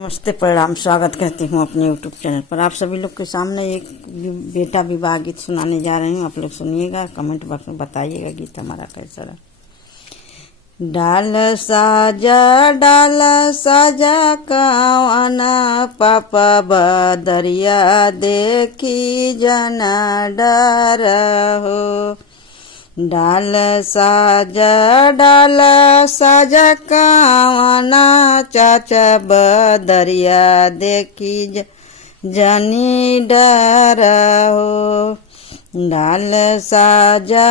नमस्ते, प्रणाम। स्वागत करती हूँ अपने यूट्यूब चैनल पर। आप सभी लोग के सामने एक बेटा विवाह गीत सुनाने जा रही हूँ। आप लोग सुनिएगा, कमेंट बॉक्स में बताइएगा गीत हमारा कैसा रहा। डाल साजा कावना पापा बदरिया देखी जना डर हो। डाल साजा कावना चाचा बदरिया देखी जनी डर हो। डाल साजा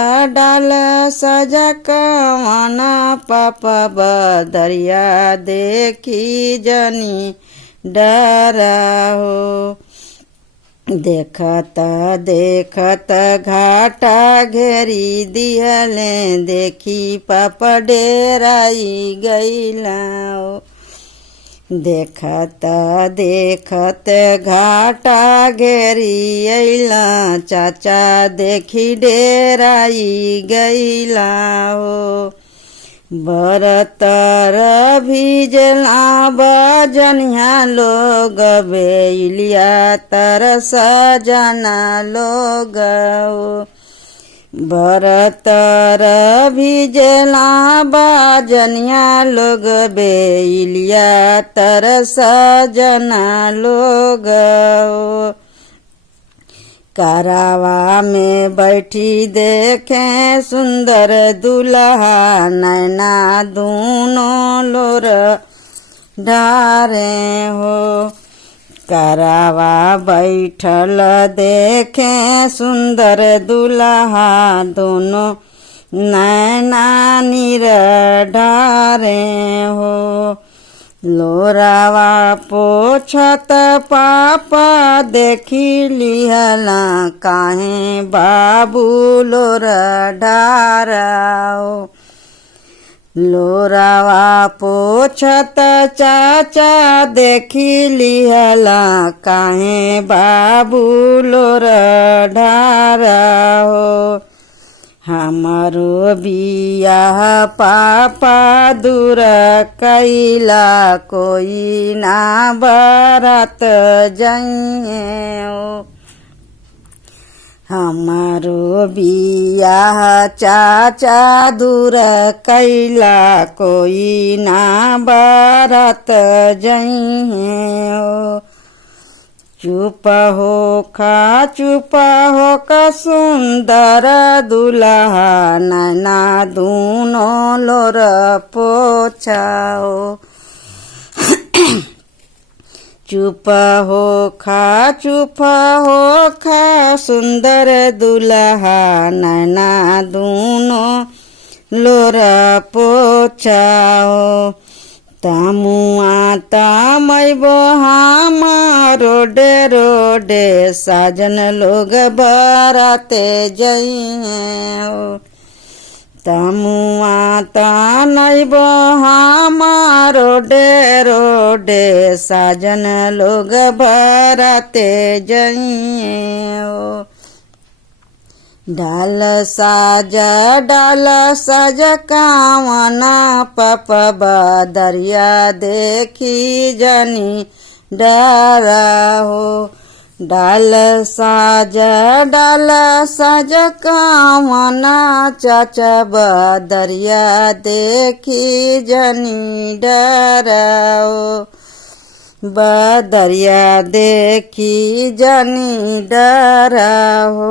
कावना पापा बदरिया देखी जनी डर हो। देखत घाटा घेरी दिहले देखी पापा डेराई गईला। देखत घाटा घेरी अइला चाचा देखी डेराई गईला हो। बरतर भीजला बजनिया लोग बेलिया तर सजना लोग। बरतर भीजला बजनिया लोग बेलिया तर सजना लोग। करावा में बैठी देखे सुंदर दुल्हा नैना दूनों लोर ढारे हो। करावा बैठल देखे सुंदर दुल्हा दोनों नैना नीर ढारे हो। लोरावा पोछत पापा देखी लिहला काहे बाबू लोर ढाराओ। लोरावा पोछत चाचा देखी लिहला काहे बाबू लोर ढाराओ। हमारो बियाह पापा दूर कैला कोई ना बरात जाइए। हमारो बियाह चाचा दूर कैला कोई ना बरात जाइए। चुप हो का सुंदर दुल्हा नैना दूनों लोर पोछाओ। चुप हो खा सुंदर दुल्हा नैना दूनों लोर पोछाओ। तामुआ तामैबो रोडे रोडे साजन लोग बराते जइए। तामुआ तानैबो रोडे रोडे साजन लोग बराते जइए। डाल साजा कावना पापा बदरिया देखी जनी डरा हो। डाल साजा कावना चाचा बदरिया देखी जनी डरा हो। बदरिया देखी जनी डरा हो।